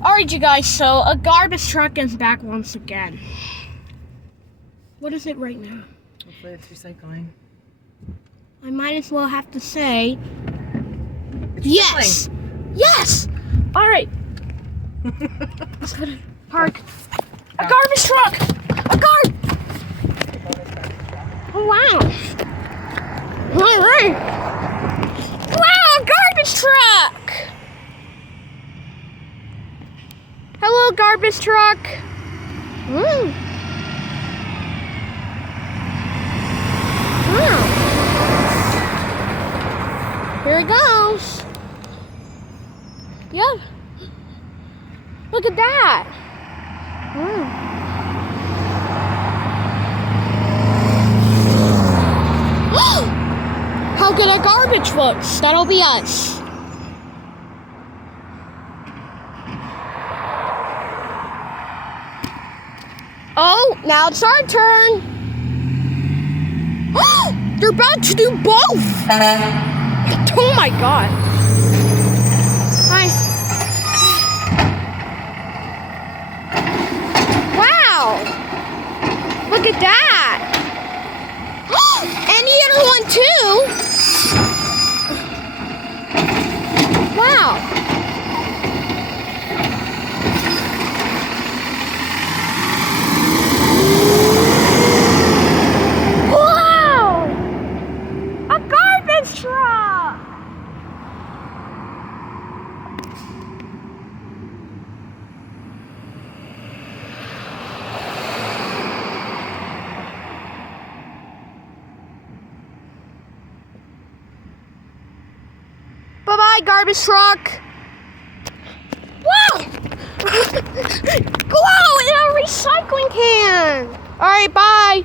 Alright, you guys, so a garbage truck is back once again. What is it right now? Hopefully it's recycling. I might as well have to say, It's yes! Yes! Alright. Let's go to park. A garbage truck! Oh, wow. Alright. Wow, a garbage truck! Hello, garbage truck. Wow. Here it goes. Yep. Look at that. How good at garbage looks. That'll be us. Oh, now it's our turn. They're about to do both. Oh my God. Hi. Wow. Look at that. And the other one too. Wow. Truck. Bye-bye, garbage truck. Wow! Glow in a recycling can. All right, bye.